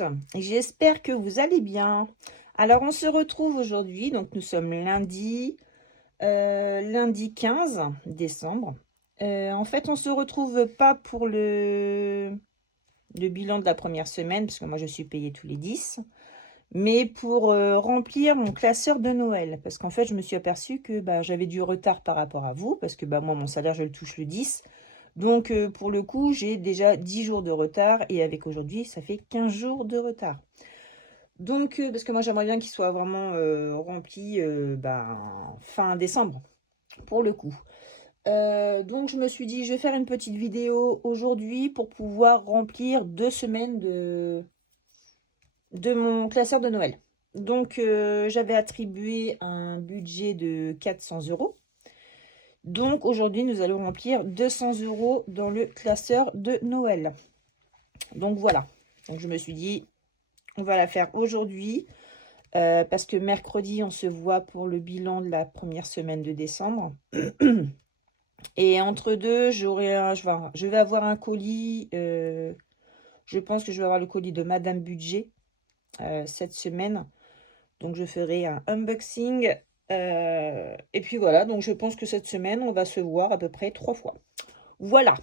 toutes, j'espère que vous allez bien. Alors on se retrouve aujourd'hui, donc nous sommes lundi 15 décembre. En fait on se retrouve pas pour le bilan de la première semaine, parce que moi je suis payée tous les 10, mais pour remplir mon classeur de Noël. Parce qu'en fait je me suis aperçue que j'avais du retard par rapport à vous, parce que moi mon salaire je le touche le 10. Donc, pour le coup, j'ai déjà 10 jours de retard et avec aujourd'hui, ça fait 15 jours de retard. Donc, parce que moi, j'aimerais bien qu'il soit vraiment rempli fin décembre, pour le coup. Donc, je me suis dit, je vais faire une petite vidéo aujourd'hui pour pouvoir remplir 2 semaines de mon classeur de Noël. Donc, j'avais attribué un budget de 400 euros. Donc aujourd'hui, nous allons remplir 200 euros dans le classeur de Noël. Donc voilà. Donc je me suis dit, on va la faire aujourd'hui parce que mercredi, on se voit pour le bilan de la première semaine de décembre. Et entre deux, je vais avoir un colis. Je pense que je vais avoir le colis de Madame Budget cette semaine. Donc je ferai un unboxing. Et puis voilà, donc je pense que cette semaine, on va se voir à peu près 3 fois. Voilà,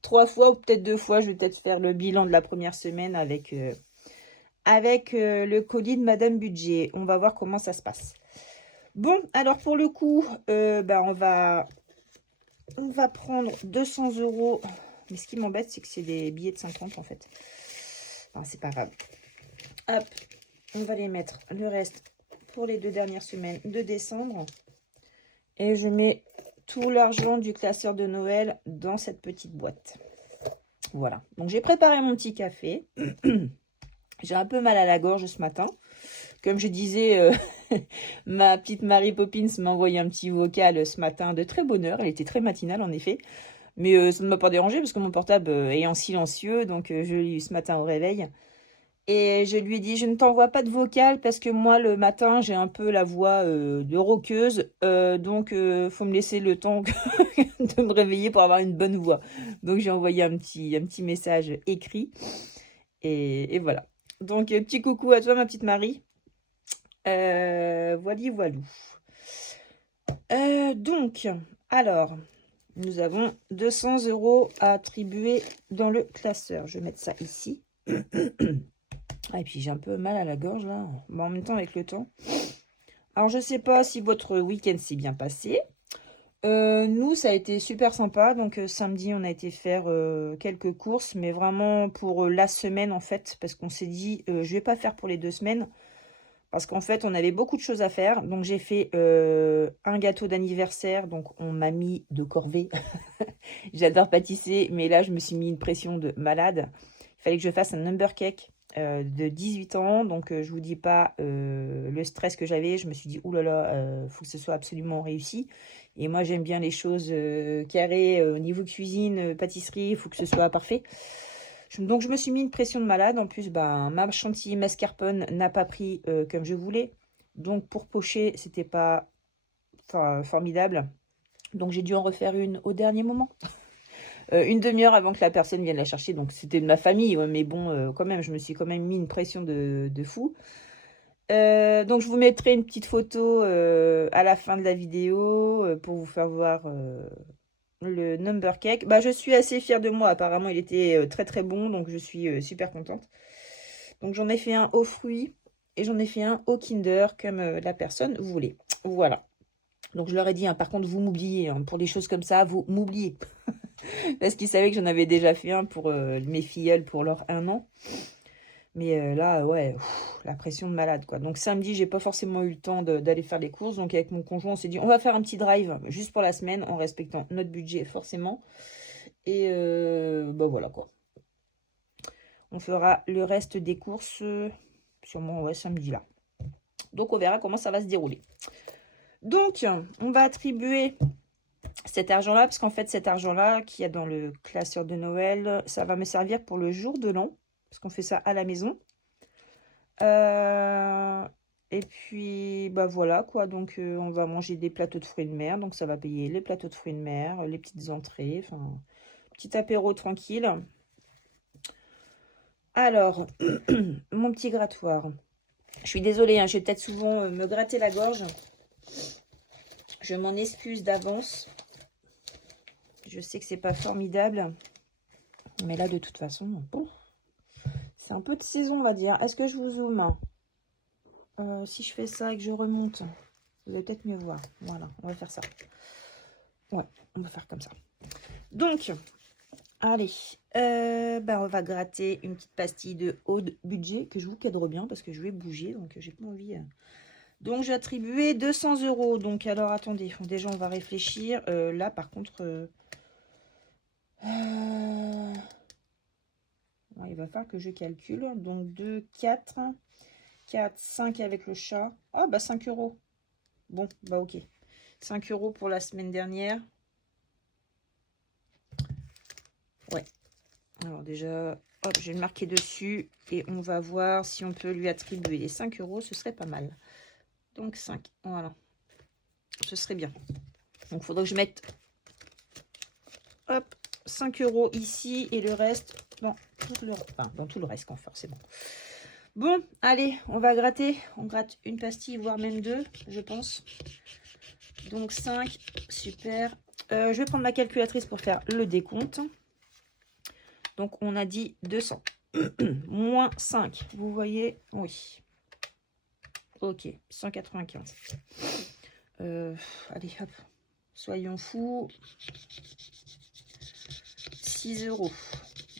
3 fois ou peut-être 2 fois, je vais peut-être faire le bilan de la première semaine avec le colis de Madame Budget. On va voir comment ça se passe. Bon, alors pour le coup, on va prendre 200 euros. Mais ce qui m'embête, c'est que c'est des billets de 50 en fait. Enfin, c'est pas grave. Hop, on va les mettre le reste pour les 2 dernières semaines de décembre. Et je mets tout l'argent du classeur de Noël dans cette petite boîte. Voilà, donc j'ai préparé mon petit café. J'ai un peu mal à la gorge ce matin. Comme je disais, ma petite Mary Poppins m'a envoyé un petit vocal ce matin de très bonne heure. Elle était très matinale en effet. Mais ça ne m'a pas dérangé parce que mon portable est en silencieux. Donc je l'ai eu ce matin au réveil. Et je lui ai dit, je ne t'envoie pas de vocal parce que moi, le matin, j'ai un peu la voix de rockeuse. Donc, faut me laisser le temps de me réveiller pour avoir une bonne voix. Donc, j'ai envoyé un petit message écrit. Et voilà. Donc, petit coucou à toi, ma petite Marie. Voilou. Donc, alors, nous avons 200 euros à attribuer dans le classeur. Je vais mettre ça ici. Ah, et puis j'ai un peu mal à la gorge là. Bon, en même temps avec le temps. Alors je sais pas si votre week-end s'est bien passé. Nous ça a été super sympa. Donc samedi on a été faire quelques courses. Mais vraiment pour la semaine en fait. Parce qu'on s'est dit je vais pas faire pour les 2 semaines. Parce qu'en fait on avait beaucoup de choses à faire. Donc j'ai fait un gâteau d'anniversaire. Donc on m'a mis de corvée. J'adore pâtisser. Mais là je me suis mis une pression de malade. Il fallait que je fasse un number cake. De 18 ans, donc je vous dis pas le stress que j'avais. Je me suis dit oulala, faut que ce soit absolument réussi. Et moi j'aime bien les choses carrées au niveau cuisine, pâtisserie, il faut que ce soit parfait. Donc je me suis mis une pression de malade. En plus, ma chantilly mascarpone n'a pas pris comme je voulais. Donc pour pocher, c'était pas formidable. Donc j'ai dû en refaire une au dernier moment. Une demi-heure avant que la personne vienne la chercher. Donc c'était de ma famille, ouais, mais bon, quand même, je me suis quand même mis une pression de fou. Donc je vous mettrai une petite photo à la fin de la vidéo pour vous faire voir le number cake. Je suis assez fière de moi. Apparemment, il était très très bon, donc je suis super contente. Donc j'en ai fait un aux fruits et j'en ai fait un au Kinder comme la personne voulait. Voilà. Donc je leur ai dit, hein, par contre, vous m'oubliez. Hein, pour les choses comme ça, vous m'oubliez. Parce qu'ils savaient que j'en avais déjà fait un pour mes filleuls pour leur 1 an. Mais là, ouais, la pression de malade, quoi. Donc samedi, j'ai pas forcément eu le temps d'aller faire les courses. Donc avec mon conjoint, on s'est dit, on va faire un petit drive juste pour la semaine en respectant notre budget, forcément. Et voilà, quoi. On fera le reste des courses sûrement, ouais, samedi, là. Donc on verra comment ça va se dérouler. Donc, on va attribuer cet argent-là, parce qu'en fait, cet argent-là qu'il y a dans le classeur de Noël, ça va me servir pour le jour de l'an, parce qu'on fait ça à la maison. Et puis, voilà, quoi. Donc, on va manger des plateaux de fruits de mer. Donc, ça va payer les plateaux de fruits de mer, les petites entrées. Enfin, petit apéro tranquille. Alors, mon petit grattoir. Je suis désolée, hein, je vais peut-être souvent me gratter la gorge. Je m'en excuse d'avance. Je sais que c'est pas formidable. Mais là, de toute façon, bon, c'est un peu de saison, on va dire. Est-ce que je vous zoome? Si je fais ça et que je remonte, vous allez peut-être mieux voir. Voilà, on va faire ça. Ouais, on va faire comme ça. Donc, allez, on va gratter une petite pastille de haut budget que je vous cadre bien parce que je vais bouger, donc j'ai pas envie. Donc, j'ai attribué 200 €. Donc, alors, attendez, déjà, on va réfléchir. Là, par contre, il va falloir que je calcule. Donc, 2, 4, 4, 5 avec le chat. Ah, bah, 5 €. Bon, bah, ok. 5 € pour la semaine dernière. Ouais. Alors déjà, hop, je vais le marquer dessus et on va voir si on peut lui attribuer les 5 €. Ce serait pas mal. Donc 5, voilà. Ce serait bien. Donc il faudra que je mette, hop, 5 € ici et le reste dans tout le reste, forcément. Bon, allez, on va gratter. On gratte une pastille, voire même deux, je pense. Donc 5, super. Je vais prendre ma calculatrice pour faire le décompte. Donc, on a dit 200. Moins 5. Vous voyez? Oui. Ok. 195. Allez, hop. Soyons fous. 6 €.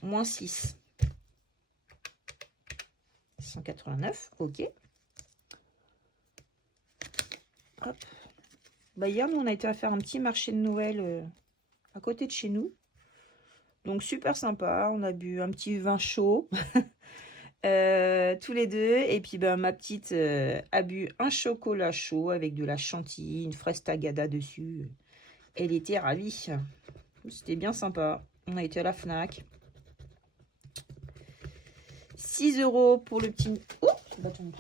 Moins 6. 189. Ok. Hop. Bah, hier, nous, on a été à faire un petit marché de Noël à côté de chez nous. Donc, super sympa. On a bu un petit vin chaud. Tous les deux. Et puis, ma petite a bu un chocolat chaud avec de la chantilly, une fraise tagada dessus. Elle était ravie. C'était bien sympa. On a été à la Fnac. 6 € pour le petit... Oh, bâton.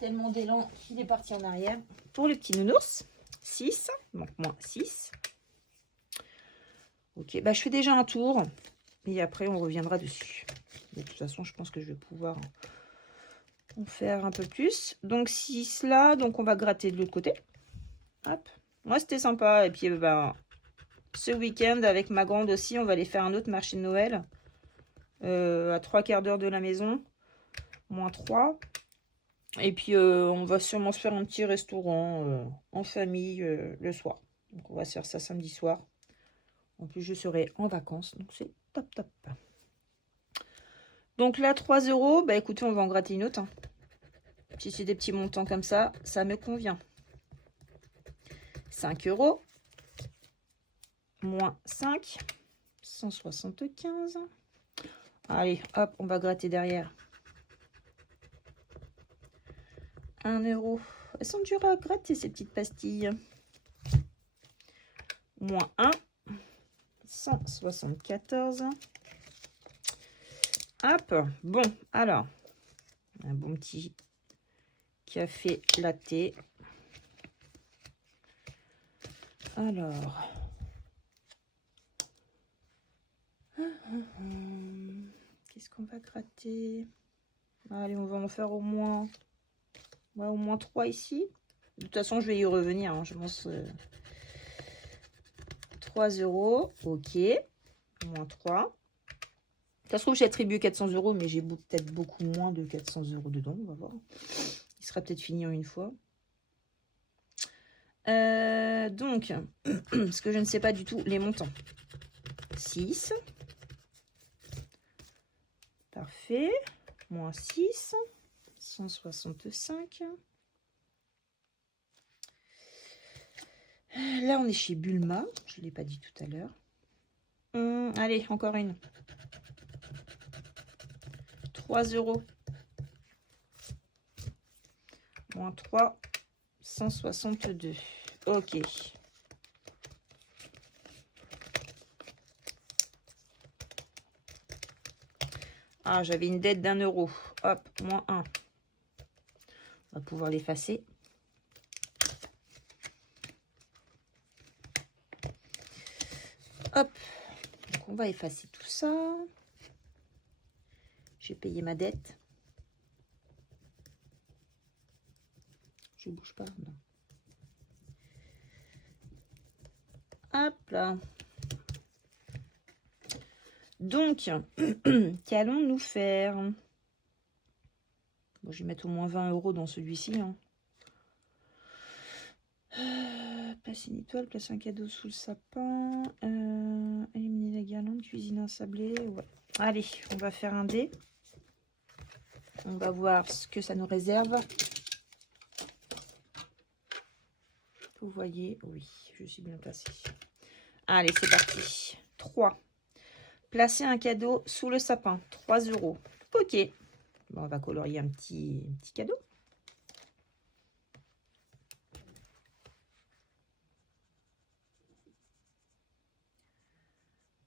Tellement d'élan qu'il est parti en arrière. Pour le petit nounours. 6. Donc, moins 6. Ok, je fais déjà un tour. Et après, on reviendra dessus. De toute façon, je pense que je vais pouvoir en faire un peu plus. Donc, 6 là. Donc, on va gratter de l'autre côté. Hop. Moi, c'était sympa. Et puis, ce week-end, avec ma grande aussi, on va aller faire un autre marché de Noël. À 3/4 d'heure de la maison. Moins 3. Et puis, on va sûrement se faire un petit restaurant en famille le soir. Donc, on va se faire ça samedi soir. En plus, je serai en vacances. Donc, c'est top, top. Donc là, 3 €. Bah, écoutez, on va en gratter une autre. Hein. Si c'est des petits montants comme ça, ça me convient. 5 €. Moins 5. 175. Allez, hop, on va gratter derrière. 1 €. Elles sont dures à gratter, ces petites pastilles. Moins 1. 174. Hop. Bon, alors. Un bon petit café latte. Alors. Qu'est-ce qu'on va gratter? Allez, on va en faire au moins 3 ici. De toute façon, je vais y revenir. Hein, je pense 3 €. Ok. Moins 3. Ça se trouve, j'ai attribué 400 €, mais j'ai peut-être beaucoup moins de 400 € dedans. On va voir. Il sera peut-être fini en une fois. Donc, ce que je ne sais pas du tout, les montants. 6. Parfait. Moins 6. 165. Là, on est chez Bulma. Je ne l'ai pas dit tout à l'heure. Allez, encore une. 3 €. Moins 3. 162. Ok. Ah, j'avais une dette d'1 €. Hop, moins 1. On va pouvoir l'effacer. Hop. Donc, on va effacer tout ça. J'ai payé ma dette. Je bouge pas, non. Hop là. Donc, qu'allons-nous faire? Bon, je vais mettre au moins 20 € dans celui-ci. Hein. Placer une étoile, placer un cadeau sous le sapin. Éliminer la guirlande, cuisine ensablée. Ouais. Allez, on va faire un dé. On va voir ce que ça nous réserve. Vous voyez, oui, je suis bien placée. Allez, c'est parti. 3. Placer un cadeau sous le sapin. 3 €. Ok. Bon, on va colorier un petit cadeau.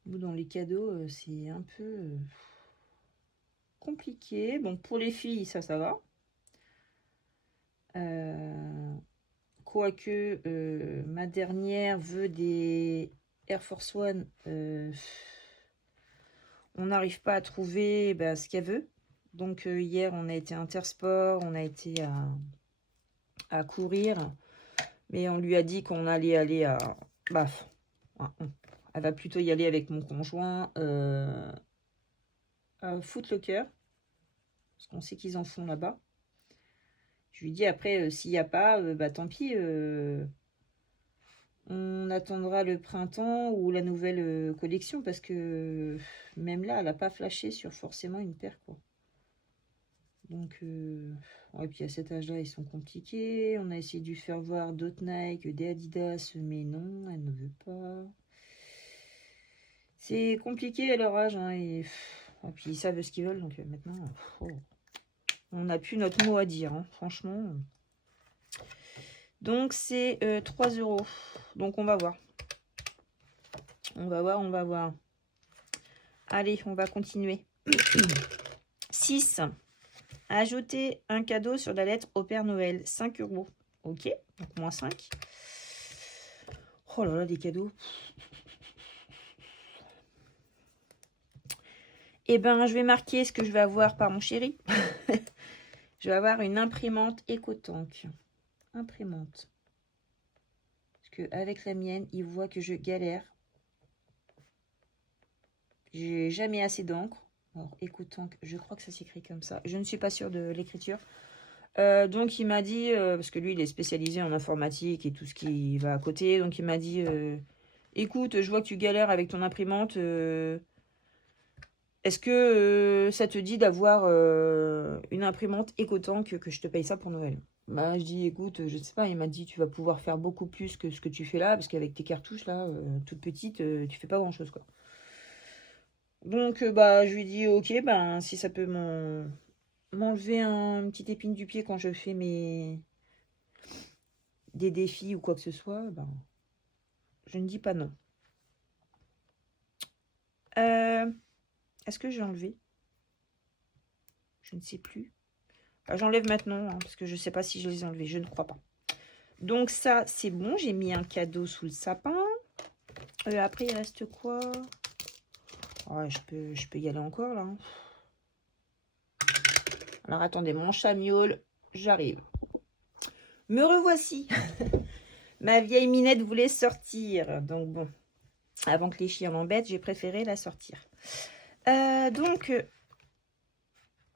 Dans les cadeaux, c'est un peu compliqué. Bon, pour les filles, ça va. Quoique, ma dernière veut des Air Force One. On n'arrive pas à trouver ce qu'elle veut. Donc, hier, on a été Intersport, on a été à courir. Mais on lui a dit qu'on allait aller à... elle va plutôt y aller avec mon conjoint à Foot Locker. Parce qu'on sait qu'ils en font là-bas. Je lui dis après, s'il n'y a pas, tant pis. On attendra le printemps ou la nouvelle collection. Parce que même là, elle n'a pas flashé sur forcément une paire, quoi. Donc, et puis à cet âge-là, ils sont compliqués. On a essayé de lui faire voir d'autres Nike, des Adidas, mais non, elle ne veut pas. C'est compliqué à leur âge, hein, et puis ils savent ce qu'ils veulent, donc maintenant, on n'a plus notre mot à dire, hein, franchement. Donc c'est 3 €. Donc on va voir. On va voir. Allez, on va continuer. 6. Ajouter un cadeau sur la lettre au Père Noël. 5 €. Ok, donc moins 5. Oh là là, des cadeaux. Eh ben, je vais marquer ce que je vais avoir par mon chéri. Je vais avoir une imprimante EcoTank. Imprimante. Parce qu'avec la mienne, il voit que je galère. J'ai jamais assez d'encre. Alors, EcoTank, je crois que ça s'écrit comme ça. Je ne suis pas sûre de l'écriture. Donc, il m'a dit, parce que lui, il est spécialisé en informatique et tout ce qui va à côté. Donc, il m'a dit, écoute, je vois que tu galères avec ton imprimante. Est-ce que ça te dit d'avoir une imprimante EcoTank que je te paye ça pour Noël? Bah, je dis, écoute, je sais pas. Il m'a dit, tu vas pouvoir faire beaucoup plus que ce que tu fais là, parce qu'avec tes cartouches là, toutes petites, tu fais pas grand-chose, quoi. Donc, je lui dis, ok, si ça peut m'enlever une petite épine du pied quand je fais des défis ou quoi que ce soit, je ne dis pas non. Est-ce que j'ai enlevé? Je ne sais plus. J'enlève maintenant, hein, parce que je ne sais pas si je les ai enlevés. Je ne crois pas. Donc ça, c'est bon. J'ai mis un cadeau sous le sapin. Après, il reste quoi? Ouais, je peux y aller encore, là. Hein. Alors, attendez, mon chat miaule. J'arrive. Me revoici. Ma vieille Minette voulait sortir. Donc, bon. Avant que les chiens l'embêtent, j'ai préféré la sortir. Donc,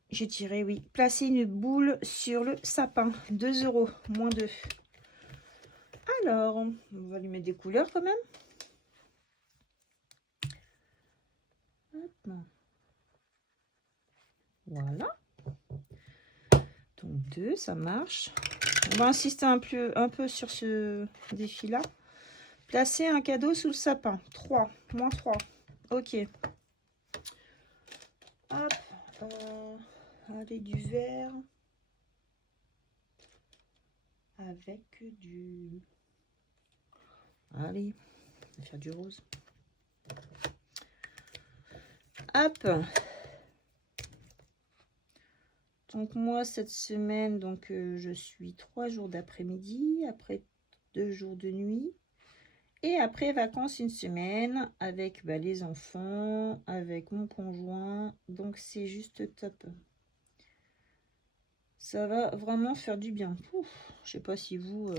j'ai tiré, oui. Placer une boule sur le sapin. 2 €. Moins 2. Alors, on va lui mettre des couleurs quand même. Hop. Voilà. Donc 2, ça marche. On va insister un peu sur ce défi-là. Placer un cadeau sous le sapin. 3. Moins 3. Ok. Hop. Allez, du vert. Avec du... Allez, on va faire du rose. Hop. Donc moi, cette semaine, je suis 3 jours d'après-midi, après 2 jours de nuit. Et après, vacances, une semaine avec les enfants, avec mon conjoint. Donc, c'est juste top. Ça va vraiment faire du bien. Ouf, je sais pas si vous,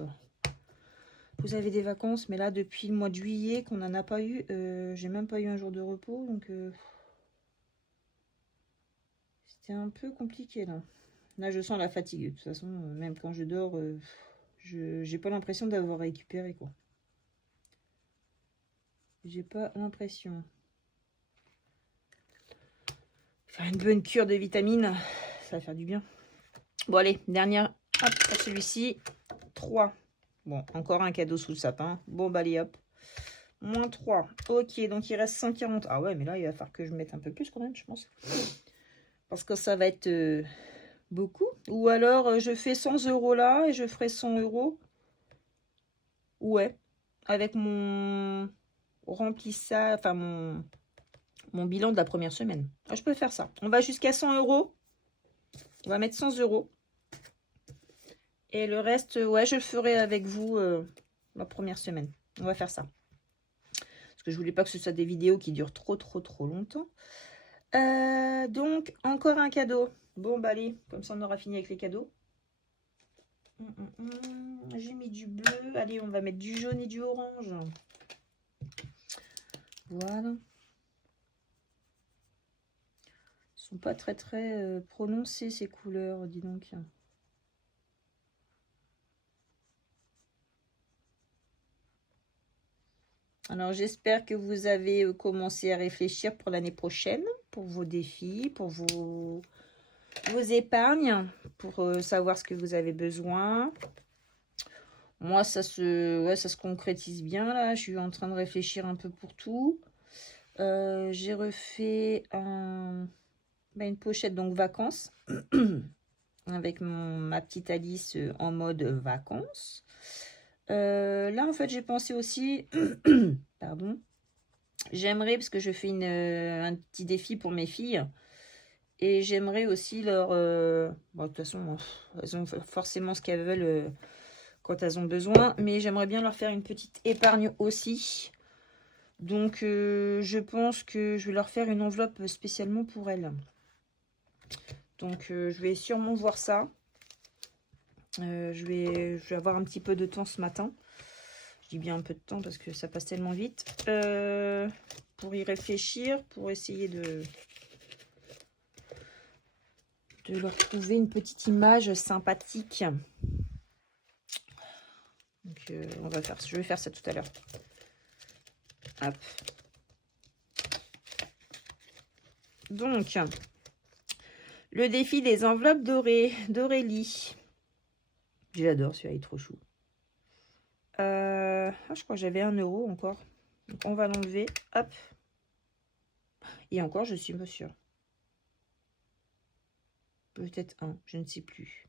vous avez des vacances, mais là, depuis le mois de juillet, qu'on n'en a pas eu, j'ai même pas eu un jour de repos. Donc, c'était un peu compliqué, là. Là, je sens la fatigue. De toute façon, même quand je dors, j'ai pas l'impression d'avoir récupéré, quoi. J'ai pas l'impression. Faire une bonne cure de vitamines, ça va faire du bien. Bon, allez, dernière. Hop, celui-ci. 3. Bon, encore un cadeau sous le sapin. Bon, bah, allez, hop. Moins 3. Ok, donc il reste 140. Ah ouais, mais là, il va falloir que je mette un peu plus quand même, je pense. Parce que ça va être beaucoup. Ou alors, je fais 100 € là et je ferai 100 €. Ouais. Avec mon remplissage, enfin mon bilan de la première semaine. Ah, je peux faire ça. On va jusqu'à 100 €. On va mettre 100 €. Et le reste, ouais, je le ferai avec vous la première semaine. On va faire ça. Parce que je voulais pas que ce soit des vidéos qui durent trop longtemps. Donc, encore un cadeau. Bon, bah allez, comme ça on aura fini avec les cadeaux. J'ai mis du bleu. Allez, on va mettre du jaune et du orange. Voilà. Ils sont pas très prononcées ces couleurs, dis donc. Alors, j'espère que vous avez commencé à réfléchir pour l'année prochaine, pour vos défis, pour vos épargnes, pour savoir ce que vous avez besoin. Moi, ça se concrétise bien, là. Je suis en train de réfléchir un peu pour tout. J'ai refait une pochette, donc vacances, avec ma petite Alice en mode vacances. Là, en fait, j'ai pensé aussi... Pardon. J'aimerais, parce que je fais un petit défi pour mes filles, et j'aimerais aussi leur... bon, de toute façon, elles ont forcément ce qu'elles veulent quand elles ont besoin, mais j'aimerais bien leur faire une petite épargne aussi. Donc, je pense que je vais leur faire une enveloppe spécialement pour elles. Donc, je vais sûrement voir ça. Je vais avoir un petit peu de temps ce matin. Je dis bien un peu de temps parce que ça passe tellement vite. Pour y réfléchir, pour essayer de leur trouver une petite image sympathique. Donc, je vais faire ça tout à l'heure. Hop. Donc, le défi des enveloppes dorées d'Aurélie. J'adore celui-là, il est trop chou. Je crois que j'avais 1 € encore. Donc, on va l'enlever. Hop. Et encore, je suis pas sûre. Peut-être 1, je ne sais plus.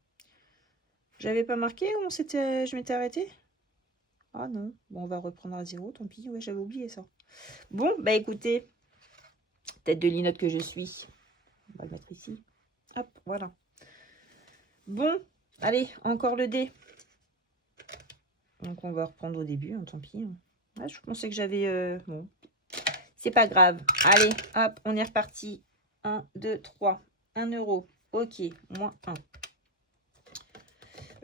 J'avais pas marqué où je m'étais arrêtée? Ah non. Bon, on va reprendre à 0, tant pis. Ouais, j'avais oublié ça. Bon, bah écoutez, tête de linotte que je suis. On va le mettre ici. Hop, voilà. Bon, allez, encore le dé. Donc, on va reprendre au début, hein, tant pis. Ah, je pensais que j'avais... bon, c'est pas grave. Allez, hop, on est reparti. 1, 2, 3. 1 €. Ok, moins 1.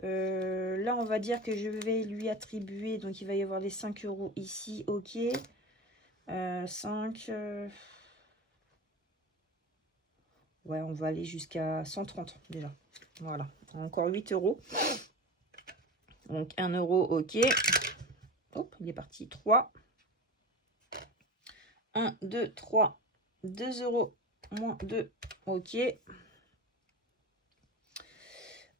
Là, on va dire que je vais lui attribuer... Donc, il va y avoir les 5 € ici. Ok. 5... Ouais, on va aller jusqu'à 130 déjà. Voilà. Encore 8 €. Donc 1 €, ok. Hop, il est parti. 3. 1, 2, 3. 2 €. Moins 2. Ok.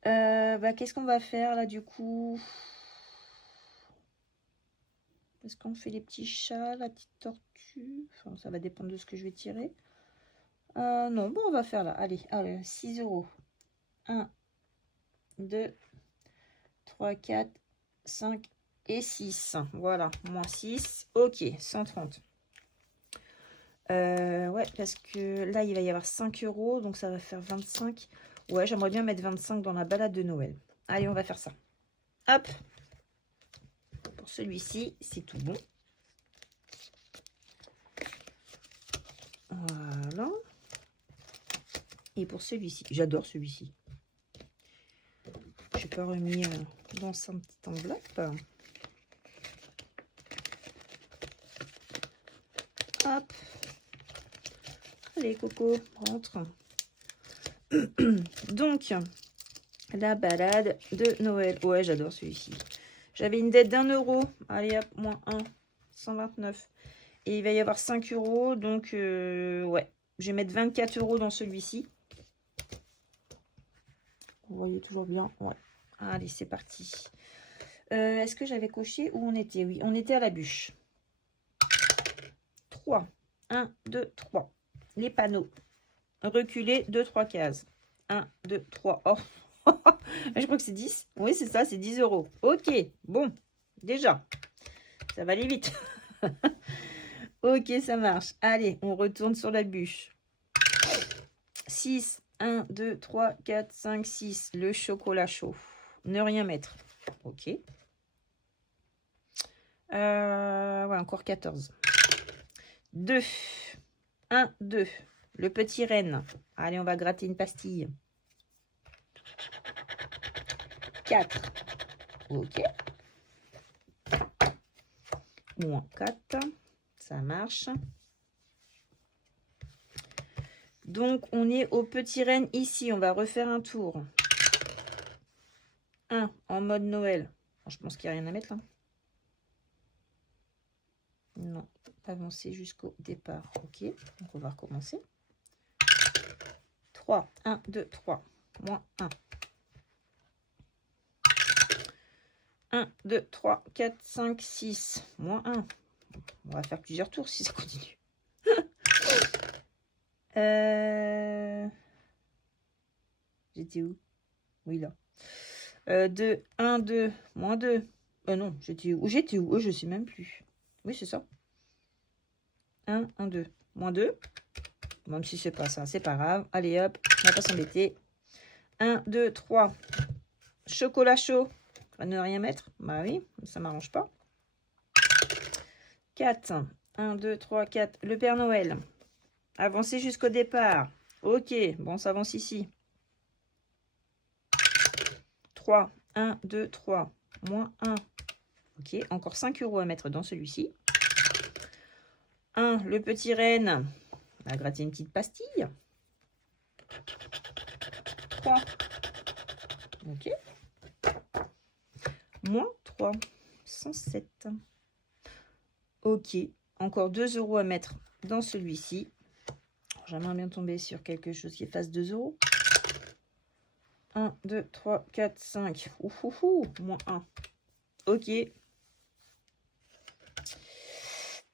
Qu'est-ce qu'on va faire là du coup? Est-ce qu'on fait les petits chats, la petite tortue? Enfin, ça va dépendre de ce que je vais tirer. Non, bon, on va faire là. Allez, 6 €. 1, 2, 3, 4, 5 et 6. Voilà, moins 6. Ok, 130. Ouais, parce que là, il va y avoir 5 €, donc ça va faire 25. Ouais, j'aimerais bien mettre 25 dans la balade de Noël. Allez, on va faire ça. Hop. Pour celui-ci, c'est tout bon. Et pour celui-ci, j'adore celui-ci. Je n'ai pas remis dans sa petite enveloppe. Hop. Allez, Coco, rentre. Donc, la balade de Noël. Ouais, j'adore celui-ci. J'avais une dette d'1 euro. Allez, hop, moins 1. 129. Et il va y avoir 5 euros. Donc, ouais. Je vais mettre 24 euros dans celui-ci. Vous voyez toujours bien. Ouais. Allez, c'est parti. Est-ce que j'avais coché où on était? Oui, on était à la bûche. 3. 1, 2, 3. Les panneaux. Reculer 2, 3 cases. 1, 2, 3. Oh, je crois que c'est 10. Oui, c'est ça, c'est 10 euros. Ok, bon, déjà, ça va aller vite. Ok, ça marche. Allez, on retourne sur la bûche. 6, 1, 2, 3, 4, 5, 6. Le chocolat chaud. Ne rien mettre. Ok. Ouais, encore 14. 2. 1, 2. Le petit renne. Allez, on va gratter une pastille. 4. Ok. Moins 4. Ça marche. Donc, on est au petit renne ici. On va refaire un tour. 1 en mode Noël. Je pense qu'il n'y a rien à mettre là. Non. Avancer jusqu'au départ. Ok. Donc, on va recommencer. 3. 1, 2, 3. Moins 1. 1, 2, 3, 4, 5, 6. Moins 1. On va faire plusieurs tours si ça continue. J'étais où? Oui, là. 2, 1, 2, moins 2. Non, j'étais où? J'étais où? Je ne sais même plus. Oui, c'est ça. 1, 1, 2. Moins 2. Même si c'est pas ça, c'est pas grave. Allez, hop, on va pas s'embêter. 1, 2, 3. Chocolat chaud. On va ne rien mettre. Bah oui, ça m'arrange pas. 4. 1, 2, 3, 4. Le Père Noël. Avancer jusqu'au départ. Ok, bon, on s'avance ici. 3. 1, 2, 3. Moins 1. Ok, encore 5 euros à mettre dans celui-ci. 1. Le petit renne. On va gratter une petite pastille. 3. Ok. Moins 3. 107. Ok. Encore 2 euros à mettre dans celui-ci. J'aimerais bien tomber sur quelque chose qui fasse 2 euros. 1, 2, 3, 4, 5. Ouhouhou. Moins 1. Ok.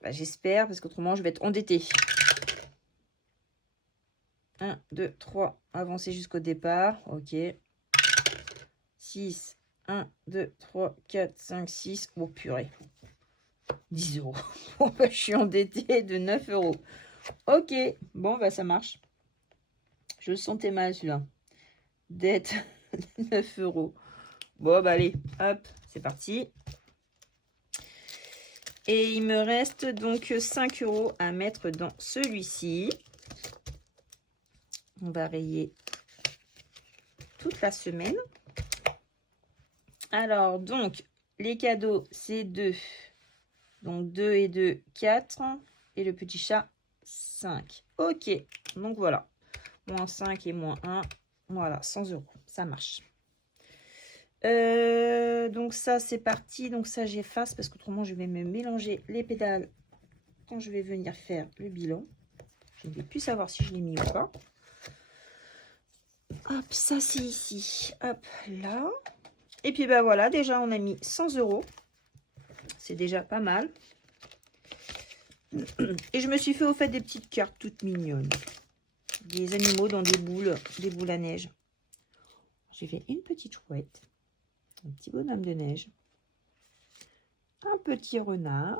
Bah, j'espère, parce qu'autrement, je vais être endettée. 1, 2, 3. Avancer jusqu'au départ. Ok. 6. 1, 2, 3, 4, 5, 6. Oh purée. 10 euros. Bon, bah, je suis endettée de 9 euros. Ok. Bon, bah, ça marche. Je le sentais mal, celui-là. Dette 9 euros. Bon, bah, allez. Hop. C'est parti. Et il me reste donc 5 euros à mettre dans celui-ci. On va rayer toute la semaine. Alors, donc, les cadeaux, c'est 2. Donc, 2 et 2, 4. Et le petit chat, 5. Ok, donc voilà. Moins 5 et moins 1. Voilà, 100 euros. Ça marche. Donc, ça, c'est parti. Donc, ça, j'efface parce qu'autrement, je vais me mélanger les pédales quand je vais venir faire le bilan. Je ne vais plus savoir si je l'ai mis ou pas. Hop, ça, c'est ici. Hop, là. Et puis, ben voilà, déjà, on a mis 100 euros. C'est déjà pas mal. Et je me suis fait au fait des petites cartes toutes mignonnes. Des animaux dans des boules à neige. J'ai fait une petite chouette. Un petit bonhomme de neige. Un petit renard.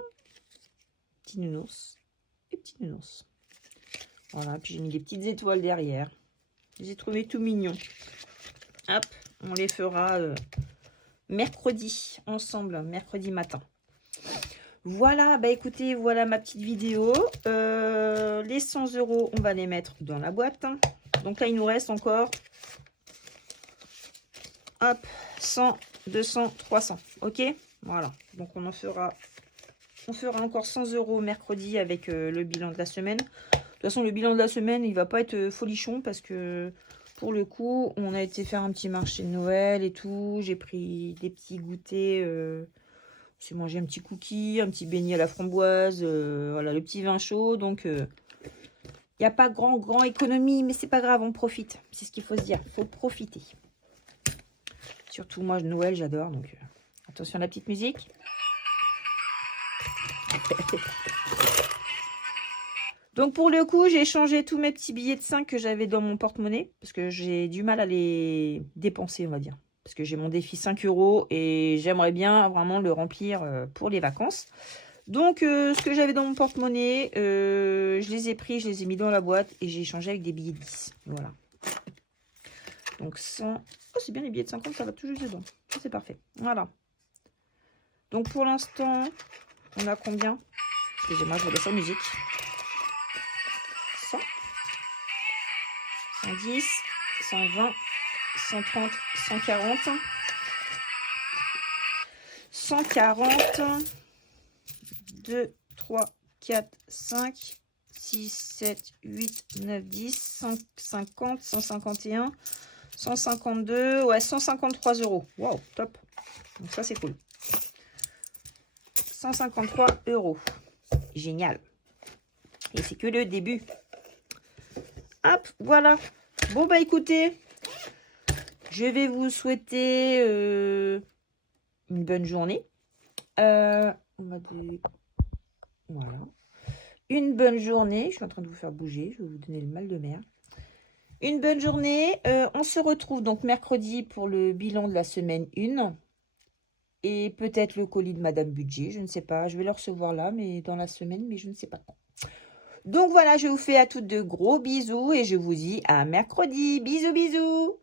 Petit nounours. Et petit nounours. Voilà, puis j'ai mis des petites étoiles derrière. Je les ai trouvés tout mignons. Hop, on les fera mercredi ensemble, mercredi matin. Voilà, bah écoutez, voilà ma petite vidéo. Les 100 euros, on va les mettre dans la boîte. Donc là, il nous reste encore, hop, 100, 200, 300. Ok, voilà. Donc on fera encore 100 € mercredi avec le bilan de la semaine. De toute façon, le bilan de la semaine, il va pas être folichon parce que pour le coup, on a été faire un petit marché de Noël et tout. J'ai pris des petits goûters. J'ai mangé un petit cookie, un petit beignet à la framboise, voilà, le petit vin chaud. Donc, il n'y a pas grand économie, mais c'est pas grave, on profite. C'est ce qu'il faut se dire, il faut profiter. Surtout moi, Noël, j'adore. Donc, attention à la petite musique. Donc, pour le coup, j'ai changé tous mes petits billets de 5 que j'avais dans mon porte-monnaie. Parce que j'ai du mal à les dépenser, on va dire. Parce que j'ai mon défi 5 € et j'aimerais bien vraiment le remplir pour les vacances. Donc, ce que j'avais dans mon porte-monnaie, je les ai pris, je les ai mis dans la boîte et j'ai échangé avec des billets de 10. Voilà. Donc, 100... Oh, c'est bien les billets de 50, ça va tout juste dedans. C'est parfait. Voilà. Donc, pour l'instant, on a combien? Excusez-moi, je vais laisser la musique. 100, 110, 120, 130, 140. 140, 2, 3, 4, 5, 6, 7, 8, 9, 10, 150, 151, 152, ouais, 153 €. Waouh, top. Donc ça, c'est cool. 153 €. Génial. Et c'est que le début. Hop, voilà. Bon, bah écoutez, je vais vous souhaiter une bonne journée. On va voilà. Une bonne journée. Je suis en train de vous faire bouger. Je vais vous donner le mal de mer. Une bonne journée. On se retrouve donc mercredi pour le bilan de la semaine 1. Et peut-être le colis de Madame Budget. Je ne sais pas. Je vais le recevoir là, mais dans la semaine, mais je ne sais pas quand. Donc voilà, je vous fais à toutes de gros bisous et je vous dis à mercredi. Bisous, bisous.